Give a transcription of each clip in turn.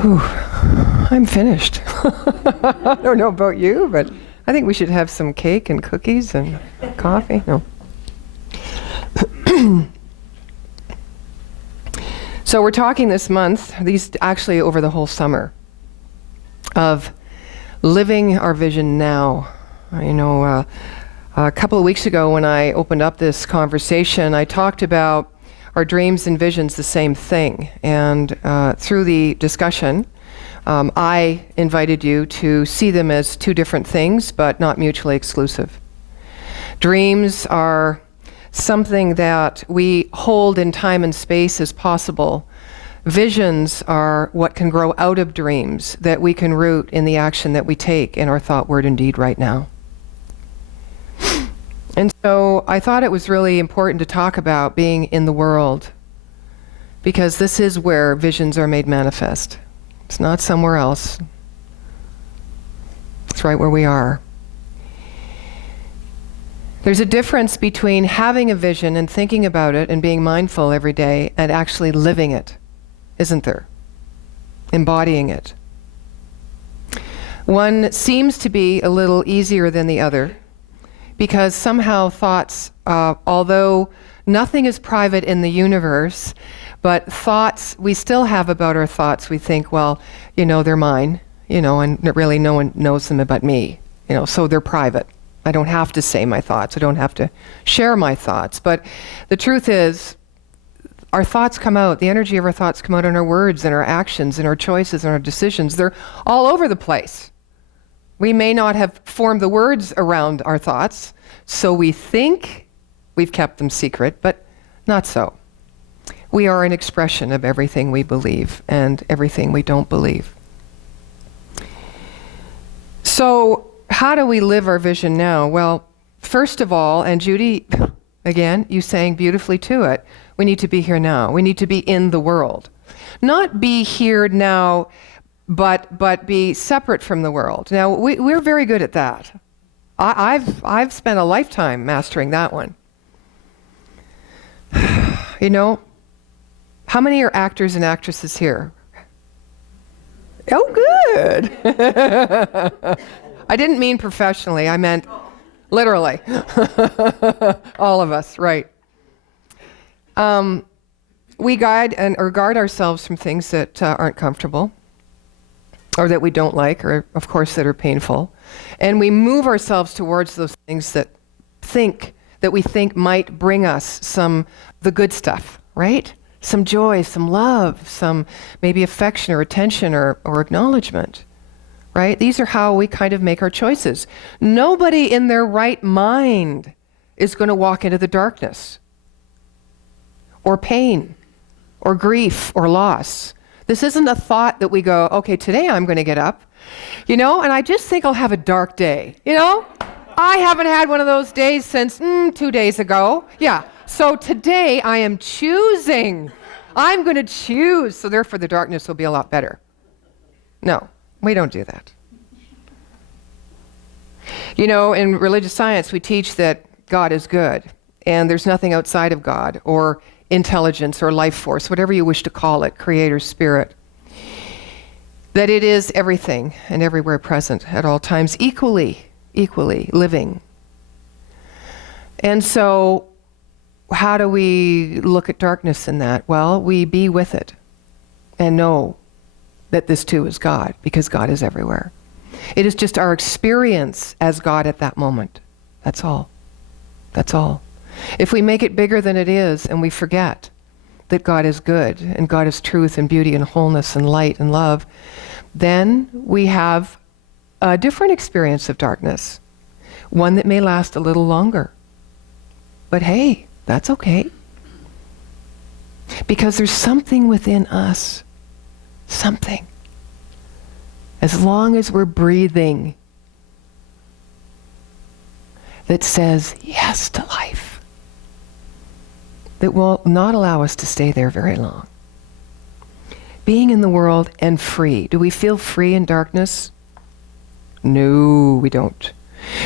Whew, I'm finished. I don't know about you, but I think we should have some cake and cookies and coffee. No. So we're talking this month, these actually over the whole summer, of living our vision now. You know, a couple of weeks ago when I opened up this conversation, I talked about our dreams and visions the same thing. And through the discussion, I invited you to see them as two different things, but not mutually exclusive. Dreams are something that we hold in time and space as possible. Visions are what can grow out of dreams that we can root in the action that we take in our thought, word, and deed right now. And so I thought it was really important to talk about being in the world, because this is where visions are made manifest. It's not somewhere else. It's right where we are. There's a difference between having a vision and thinking about it and being mindful every day and actually living it, isn't there? Embodying it. One seems to be a little easier than the other, because somehow thoughts, although nothing is private in the universe, but thoughts, we still have about our thoughts, we think, well, you know, they're mine, you know, and really no one knows them but me, you know, so they're private. I don't have to say my thoughts. I don't have to share my thoughts. But the truth is, our thoughts come out, the energy of our thoughts come out in our words and our actions and our choices and our decisions. They're all over the place. We may not have formed the words around our thoughts, so we think we've kept them secret, but not so. We are an expression of everything we believe and everything we don't believe. So, how do we live our vision now? Well, first of all, and Judy, again, you sang beautifully to it, we need to be here now. We need to be in the world. Not be here now, but be separate from the world. Now, we're very good at that. I've spent a lifetime mastering that one. You know, how many are actors and actresses here? Oh, good. I didn't mean professionally, I meant literally. All of us, right. We guide or guard ourselves from things that aren't comfortable, or that we don't like, or of course that are painful. And we move ourselves towards those things that we think might bring us the good stuff, right? Some joy, some love, some maybe affection or attention or acknowledgement. Right? These are how we kind of make our choices. Nobody in their right mind is going to walk into the darkness or pain or grief or loss. This isn't a thought that we go, okay, today I'm going to get up, you know, and I just think I'll have a dark day. You know, I haven't had one of those days since 2 days ago. Yeah. So today I am choosing. I'm going to choose. So therefore the darkness will be a lot better. No. We don't do that. You know, in religious science, we teach that God is good, and there's nothing outside of God, or intelligence, or life force, whatever you wish to call it, creator, spirit. That it is everything and everywhere present at all times, equally living. And so, how do we look at darkness in that? Well, we be with it and know that this too is God, because God is everywhere. It is just our experience as God at that moment. That's all. That's all. If we make it bigger than it is and we forget that God is good and God is truth and beauty and wholeness and light and love, then we have a different experience of darkness, one that may last a little longer. But hey, that's okay. Because there's something within us. Something. As long as we're breathing, that says yes to life, that will not allow us to stay there very long. Being in the world and free. Do we feel free in darkness? No, we don't.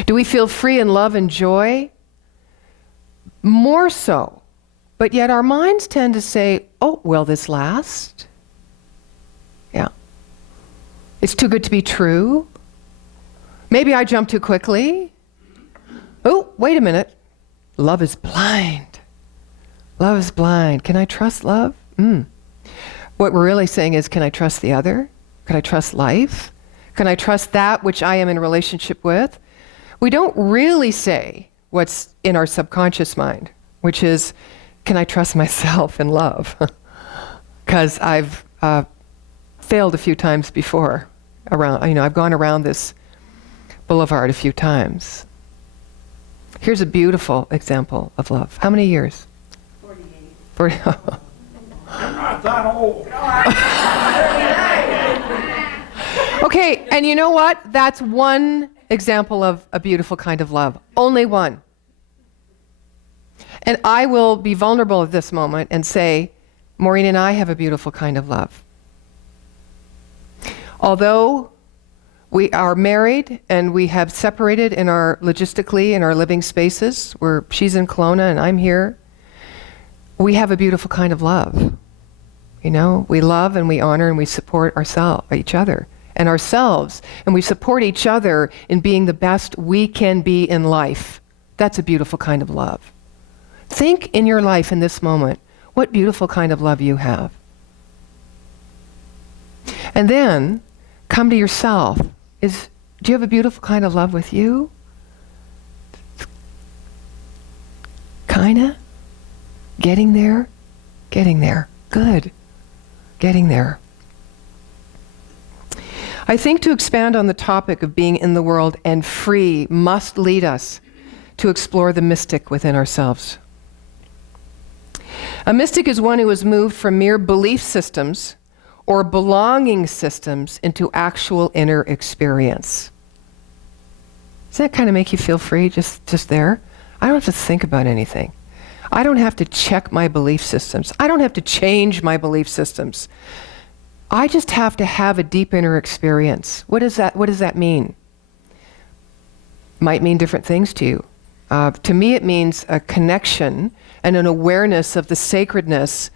Do we feel free in love and joy? More so. But yet our minds tend to say, oh, will this last? Yeah. It's too good to be true. Maybe I jump too quickly. Oh, wait a minute. Love is blind. Love is blind. Can I trust love? What we're really saying is, can I trust the other? Can I trust life? Can I trust that which I am in relationship with? We don't really say what's in our subconscious mind, which is, can I trust myself in love? Because I've failed a few times before. I've gone around this boulevard a few times. Here's a beautiful example of love. How many years? 48. 40. I'm not that old. Okay, and you know what? That's one example of a beautiful kind of love. Only one. And I will be vulnerable at this moment and say, Maureen and I have a beautiful kind of love. Although we are married and we have separated logistically in our living spaces, where she's in Kelowna and I'm here, we have a beautiful kind of love. We love and we honor and we support each other and ourselves, and we support each other in being the best we can be in life. That's a beautiful kind of love. Think in your life in this moment, what beautiful kind of love you have. And then come to yourself. Do you have a beautiful kind of love with you? Kinda? Getting there? Getting there. Good. Getting there. I think to expand on the topic of being in the world and free must lead us to explore the mystic within ourselves. A mystic is one who has moved from mere belief systems or belonging systems into actual inner experience. Does that kind of make you feel free just there? I don't have to think about anything. I don't have to check my belief systems. I don't have to change my belief systems. I just have to have a deep inner experience. What does that mean? Might mean different things to you. To me, it means a connection and an awareness of the sacredness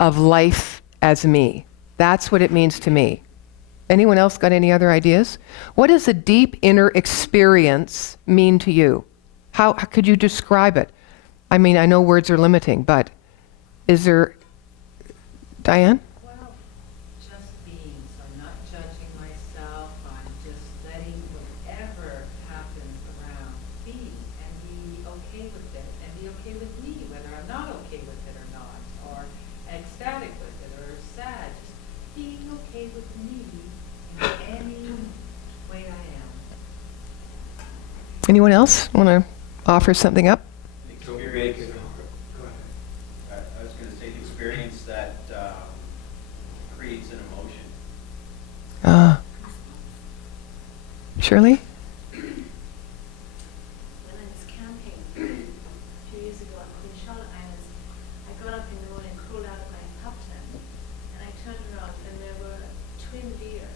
of life as me. That's what it means to me. Anyone else got any other ideas? What does a deep inner experience mean to you? How could you describe it? I mean, I know words are limiting, but is there... Diane? Well, just being. So I'm not judging myself. I'm just letting whatever happens around be and be okay with it and be okay with me, whether I'm not okay with it or not, or ecstatic with it or sad. Just being okay with me in any way I am. Anyone else want to offer something up? Experience. I was going to say the experience that creates an emotion. Shirley? When I was camping a few years ago in Charlotte Islands, I got up in the morning, crawled out of my pup tent, and I turned around and there were twin deer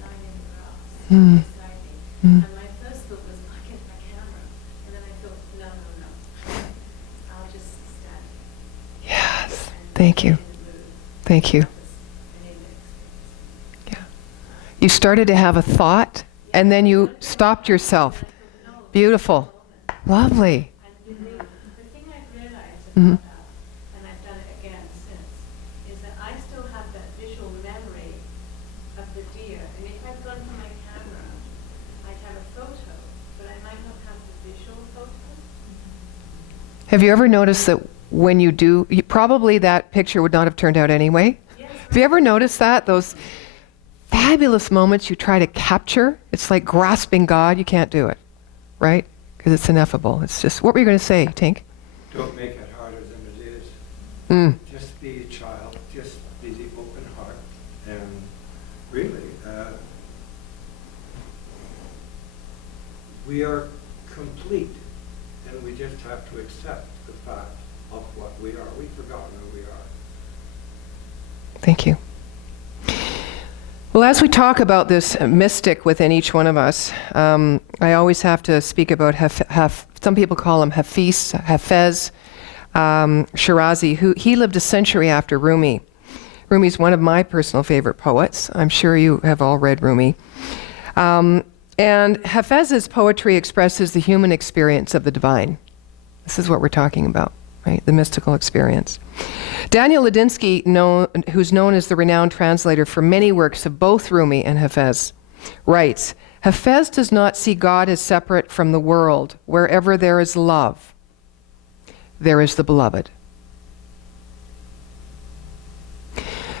lying in the grass beside me. And my first thought was, I get my camera. And then I thought, no. I'll just stand here. Yes. Thank you. Thank you. Yeah. You started to have a thought, and then you stopped yourself. Beautiful. Lovely. And the thing I've realized about that, and I've done it again since, is that I still have that visual memory of the deer. And if I've gone for my camera, I'd have a photo, but I might not have the visual photo. Have you ever noticed that when you do, probably that picture would not have turned out anyway? Yes. Have you ever noticed that? Those fabulous moments you try to capture, it's like grasping God, you can't do it, right? Because it's ineffable. It's just, what were you going to say, Tink? Don't make it harder than it is. Just be a child, just be the open heart, and really, we are complete, and we just have to accept the fact of what we are. We've forgotten who we are. Thank you. Well, as we talk about this mystic within each one of us, I always have to speak about some people call him Hafez Shirazi, who he lived a century after Rumi. Rumi's one of my personal favorite poets. I'm sure you have all read Rumi. And Hafez's poetry expresses the human experience of the divine. This is what we're talking about, right? The mystical experience. Daniel Ladinsky, who's known as the renowned translator for many works of both Rumi and Hafez, writes, Hafez does not see God as separate from the world. Wherever there is love, there is the beloved.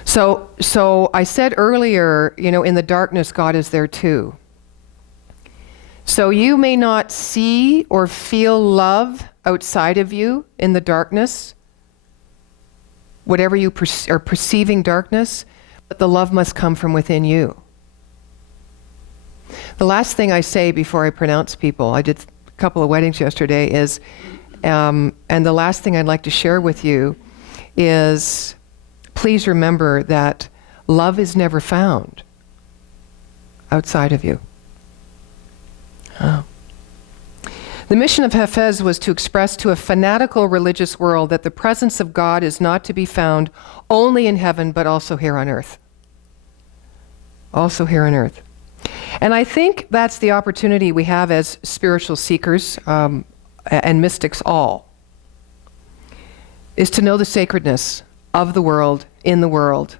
So I said earlier, in the darkness, God is there too. So you may not see or feel love outside of you in the darkness, whatever you are perceiving darkness, but the love must come from within you. The last thing I say before I pronounce people, I did a couple of weddings yesterday, is, and the last thing I'd like to share with you is, please remember that love is never found outside of you. Oh. The mission of Hafez was to express to a fanatical religious world that the presence of God is not to be found only in heaven, but also here on earth. Also here on earth. And I think that's the opportunity we have as spiritual seekers and mystics all, is to know the sacredness of the world, in the world,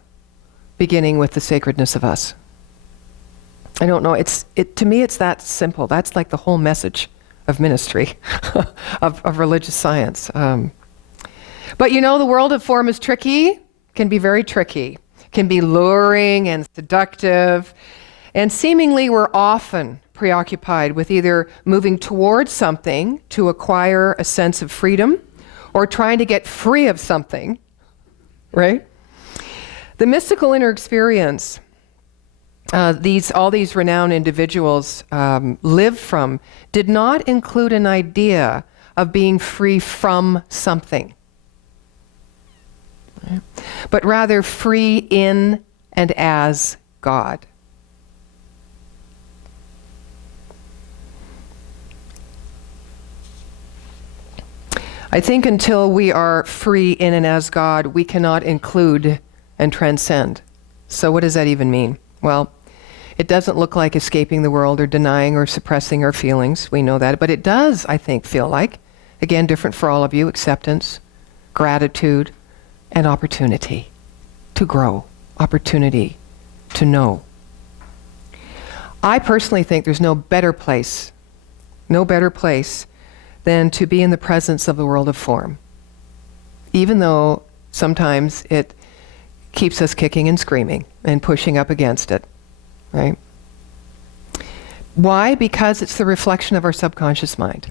beginning with the sacredness of us. I don't know, to me it's that simple. That's like the whole message of ministry, of religious science. But the world of form is tricky, can be very tricky, can be luring and seductive, and seemingly we're often preoccupied with either moving towards something to acquire a sense of freedom or trying to get free of something, right? The mystical inner experience all these renowned individuals lived from did not include an idea of being free from something, right? But rather free in and as God. I think until we are free in and as God, we cannot include and transcend. So what does that even mean? Well, it doesn't look like escaping the world or denying or suppressing our feelings. We know that. But it does, I think, feel like, again, different for all of you, acceptance, gratitude, and opportunity to grow, opportunity to know. I personally think there's no better place than to be in the presence of the world of form, even though sometimes it keeps us kicking and screaming and pushing up against it, right? Why? Because it's the reflection of our subconscious mind.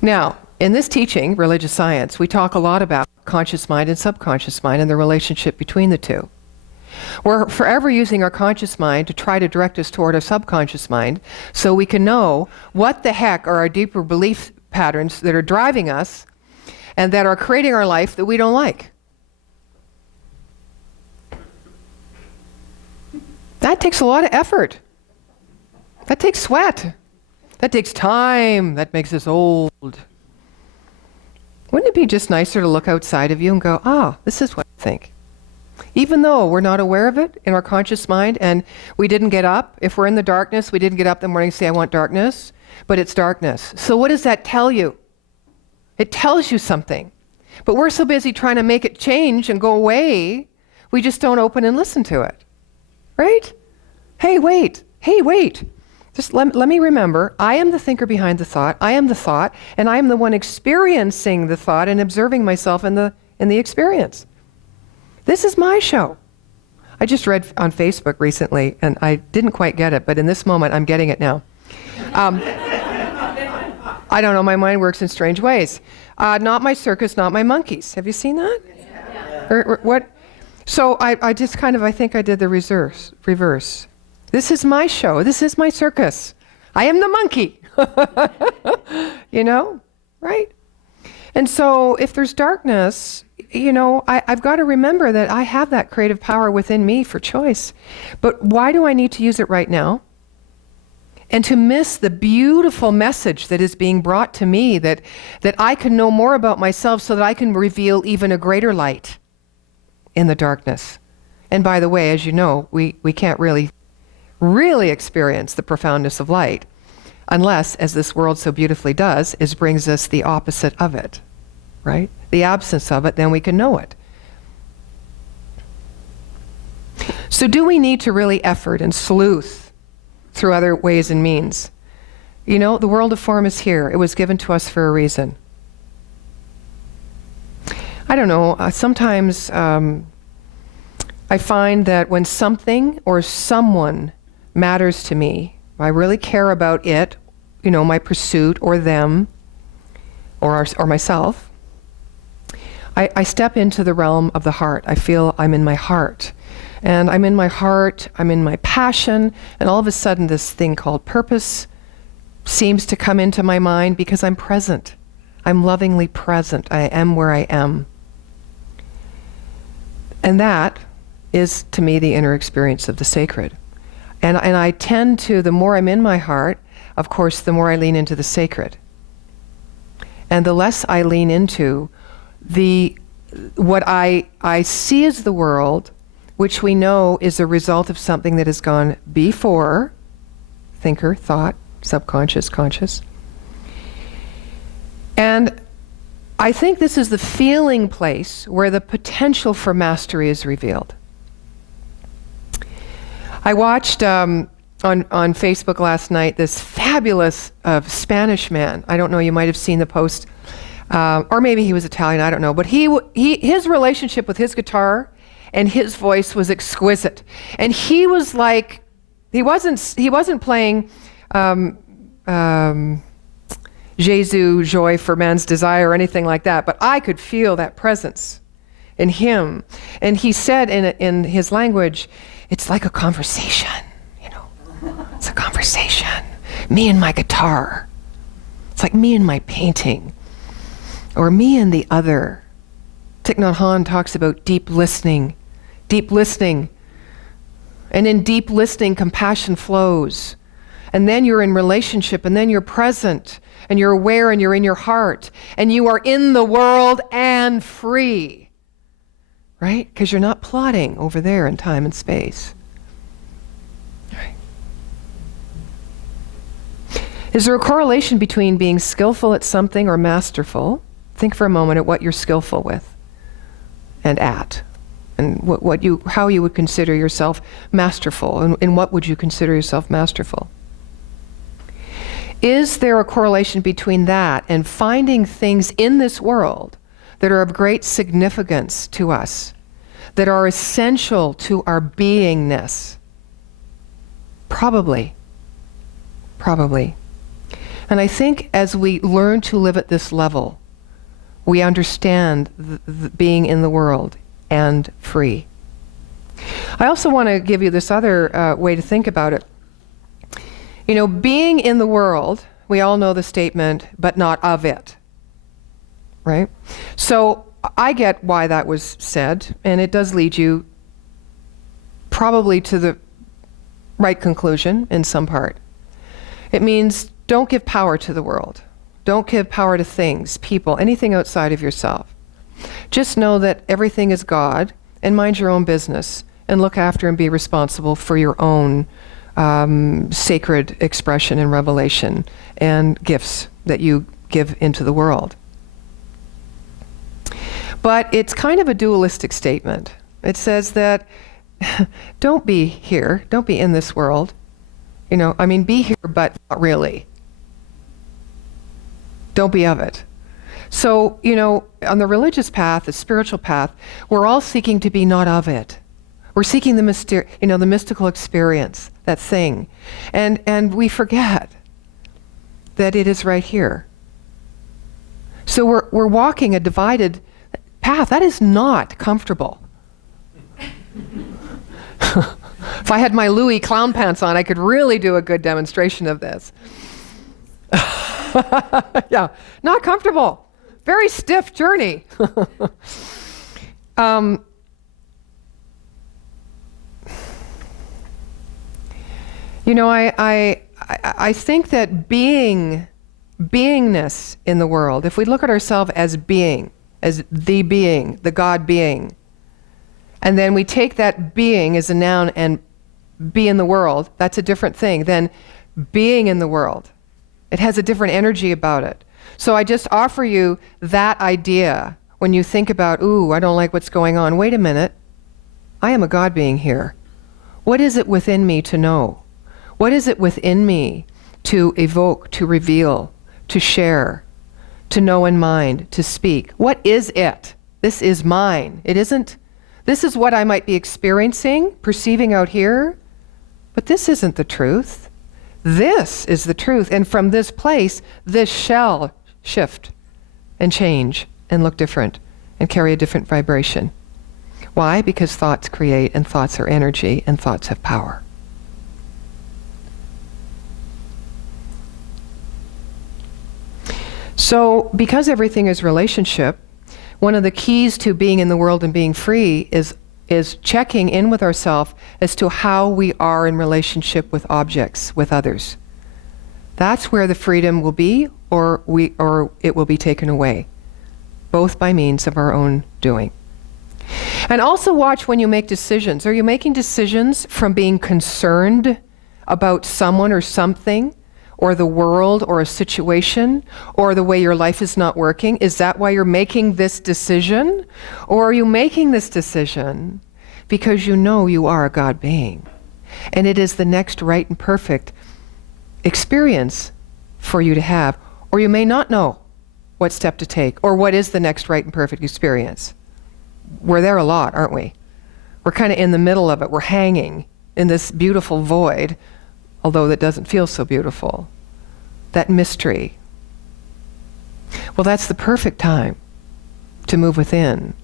Now, in this teaching, religious science, we talk a lot about conscious mind and subconscious mind and the relationship between the two. We're forever using our conscious mind to try to direct us toward our subconscious mind so we can know what the heck are our deeper belief patterns that are driving us and that are creating our life that we don't like. That takes a lot of effort. That takes sweat. That takes time. That makes us old. Wouldn't it be just nicer to look outside of you and go, this is what I think? Even though we're not aware of it in our conscious mind and we didn't get up. If we're in the darkness, we didn't get up in the morning and say, I want darkness, but it's darkness. So what does that tell you? It tells you something. But we're so busy trying to make it change and go away, we just don't open and listen to it. Right? Hey, wait. Just let me remember, I am the thinker behind the thought. I am the thought, and I am the one experiencing the thought and observing myself in the experience. This is my show. I just read on Facebook recently, and I didn't quite get it, but in this moment, I'm getting it now. I don't know, my mind works in strange ways. Not my circus, not my monkeys. Have you seen that? Yeah. Or what? So I just I think I did the reverse. This is my show. This is my circus. I am the monkey. Right? And so if there's darkness, I've got to remember that I have that creative power within me for choice. But why do I need to use it right now? And to miss the beautiful message that is being brought to me that I can know more about myself so that I can reveal even a greater light in the darkness. And by the way, as you know, we can't really experience the profoundness of light unless, as this world so beautifully does, brings us the opposite of it, right? The absence of it, then we can know it. So do we need to really effort and sleuth through other ways and means? You know, the world of form is here. It was given to us for a reason. I don't know, sometimes I find that when something or someone matters to me, I really care about it, you know, my pursuit or them or myself, I step into the realm of the heart. I feel I'm in my heart. And I'm in my heart, I'm in my passion, and all of a sudden this thing called purpose seems to come into my mind because I'm present. I'm lovingly present. I am where I am. And that is, to me, the inner experience of the sacred. And I tend to, the more I'm in my heart, of course, the more I lean into the sacred. And the less I lean into what I see as the world, which we know is a result of something that has gone before, thinker, thought, subconscious, conscious. And I think this is the feeling place where the potential for mastery is revealed. I watched on Facebook last night this fabulous Spanish man. I don't know, you might have seen the post, or maybe he was Italian, I don't know. But his relationship with his guitar and his voice was exquisite. And he was like, he wasn't playing Jesus, Joy for Man's Desire or anything like that, but I could feel that presence in him. And he said in his language, it's like a conversation, you know. It's a conversation. Me and my guitar. It's like me and my painting. Or me and the other. Thich Nhat Hanh talks about deep listening. Deep listening. And in deep listening, compassion flows. And then you're in relationship, and then you're present, and you're aware, and you're in your heart, and you are in the world and free. Right? Because you're not plotting over there in time and space. Right. Is there a correlation between being skillful at something or masterful? Think for a moment at what you're skillful with and at. And how you would consider yourself masterful, and what would you consider yourself masterful? Is there a correlation between that and finding things in this world that are of great significance to us, that are essential to our beingness? Probably. And I think as we learn to live at this level, we understand the being in the world and free. I also want to give you this other way to think about it. You know, being in the world, we all know the statement, but not of it, right? So I get why that was said, and it does lead you probably to the right conclusion in some part. It means don't give power to the world. Don't give power to things, people, anything outside of yourself. Just know that everything is God, and mind your own business, and look after and be responsible for your own sacred expression and revelation and gifts that you give into the world. But it's kind of a dualistic statement. It says that don't be here, don't be in this world. You know, I mean, be here, but not really. Don't be of it. So, you know, on the religious path, the spiritual path, we're all seeking to be not of it. We're seeking the mystical experience, that thing. And we forget that it is right here. So we're walking a divided path. That is not comfortable. If I had my Louis clown pants on, I could really do a good demonstration of this. Yeah, not comfortable. Very stiff journey. You know, I think that beingness in the world, if we look at ourselves as being, as the being, the God being, and then we take that being as a noun and be in the world, that's a different thing than being in the world. It has a different energy about it. So I just offer you that idea when you think about, ooh, I don't like what's going on. Wait a minute. I am a God being here. What is it within me to know? What is it within me to evoke, to reveal, to share, to know in mind, to speak? What is it? This is mine. It isn't, this is what I might be experiencing, perceiving out here, but this isn't the truth. This is the truth. And from this place, this shall shift and change and look different and carry a different vibration. Why? Because thoughts create, and thoughts are energy, and thoughts have power. So, because everything is relationship, one of the keys to being in the world and being free is checking in with ourselves as to how we are in relationship with objects, with others. That's where the freedom will be, or it will be taken away, both by means of our own doing. And also watch when you make decisions. Are you making decisions from being concerned about someone or something, or the world, or a situation, or the way your life is not working? Is that why you're making this decision? Or are you making this decision because you know you are a God being? And it is the next right and perfect experience for you to have. Or you may not know what step to take, or what is the next right and perfect experience. We're there a lot, aren't we? We're kind of in the middle of it. We're hanging in this beautiful void, although that doesn't feel so beautiful. That mystery. Well, that's the perfect time to move within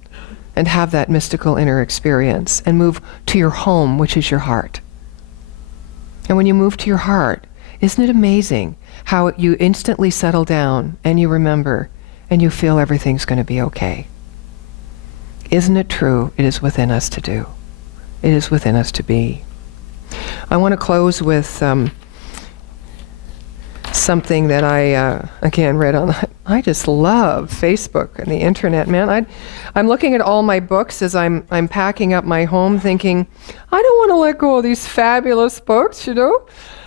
and have that mystical inner experience and move to your home, which is your heart. And when you move to your heart, isn't it amazing how you instantly settle down and you remember and you feel everything's going to be okay? Isn't it true? It is within us to do. It is within us to be. I want to close with something that I, again, read on. I just love Facebook and the internet, man. I'm looking at all my books as I'm packing up my home thinking, I don't want to let go of these fabulous books, you know?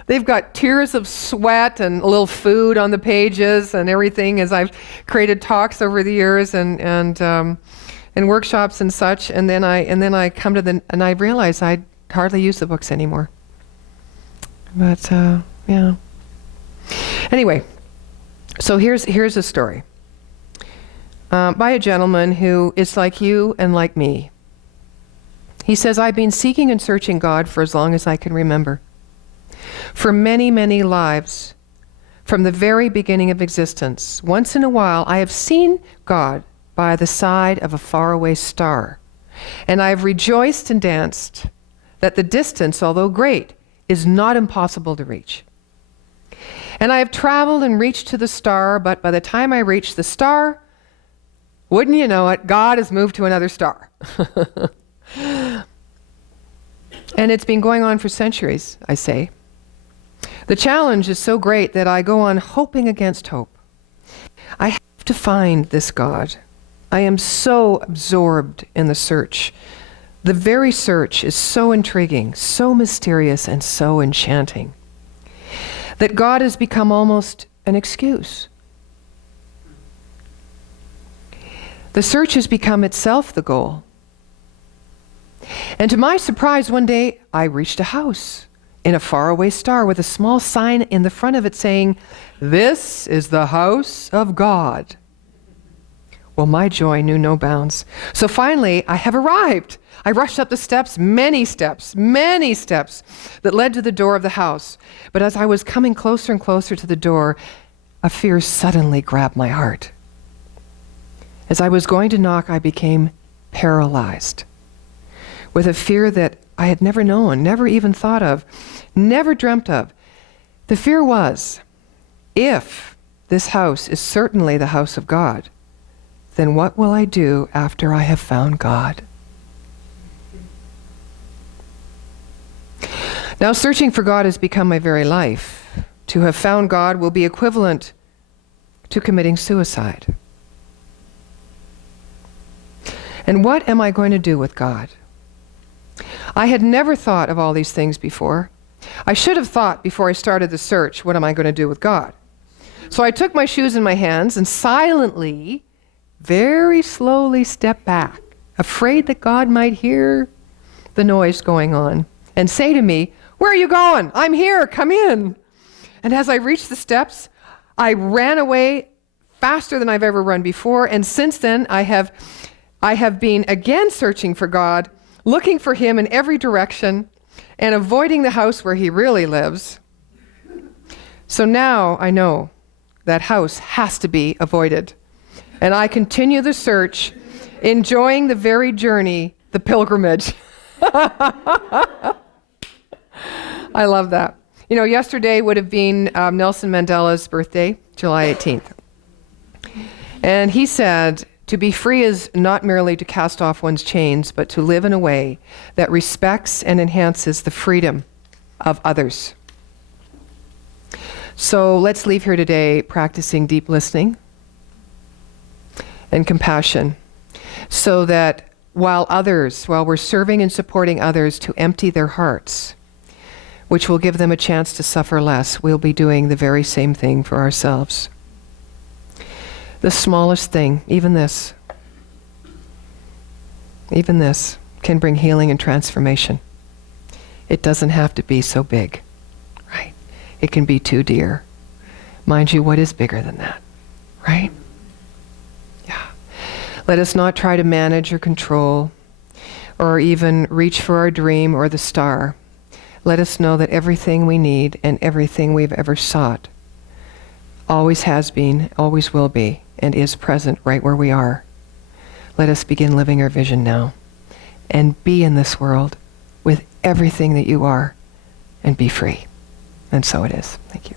They've got tears of sweat and a little food on the pages and everything as I've created talks over the years and workshops and such, and then I come to and I realize I hardly use the books anymore. But yeah. Anyway, so here's a story by a gentleman who is like you and like me. He says, I've been seeking and searching God for as long as I can remember. For many, many lives, from the very beginning of existence. Once in a while, I have seen God by the side of a faraway star, and I have rejoiced and danced that the distance, although great, is not impossible to reach. And I have traveled and reached to the star, but by the time I reach the star, wouldn't you know it, God has moved to another star. And it's been going on for centuries, I say. The challenge is so great that I go on hoping against hope. I have to find this God. I am so absorbed in the search. The very search is so intriguing, so mysterious, and so enchanting that God has become almost an excuse. The search has become itself the goal. And to my surprise, one day I reached a house in a faraway star with a small sign in the front of it saying, "This is the house of God." Well, my joy knew no bounds. So finally, I have arrived. I rushed up the steps, many steps that led to the door of the house. But as I was coming closer and closer to the door, a fear suddenly grabbed my heart. As I was going to knock, I became paralyzed with a fear that I had never known, never even thought of, never dreamt of. The fear was, if this house is certainly the house of God, then what will I do after I have found God? Now, searching for God has become my very life. To have found God will be equivalent to committing suicide. And what am I going to do with God? I had never thought of all these things before. I should have thought before I started the search, what am I going to do with God? So I took my shoes in my hands and silently, very slowly stepped back, afraid that God might hear the noise going on and say to me, "Where are you going? I'm here, come in." And as I reached the steps, I ran away faster than I've ever run before. And since then, I have been again searching for God, looking for him in every direction, and avoiding the house where he really lives. So now I know that house has to be avoided. And I continue the search, enjoying the very journey, the pilgrimage. I love that. You know, yesterday would have been Nelson Mandela's birthday, July 18th. And he said, to be free is not merely to cast off one's chains, but to live in a way that respects and enhances the freedom of others. So let's leave here today practicing deep listening and compassion, so that while we're serving and supporting others to empty their hearts, which will give them a chance to suffer less, we'll be doing the very same thing for ourselves. The smallest thing, even this, can bring healing and transformation. It doesn't have to be so big, right? It can be too dear. Mind you, what is bigger than that, right? Yeah. Let us not try to manage or control or even reach for our dream or the star. Let us know that everything we need and everything we've ever sought always has been, always will be, and is present right where we are. Let us begin living our vision now and be in this world with everything that you are and be free. And so it is. Thank you.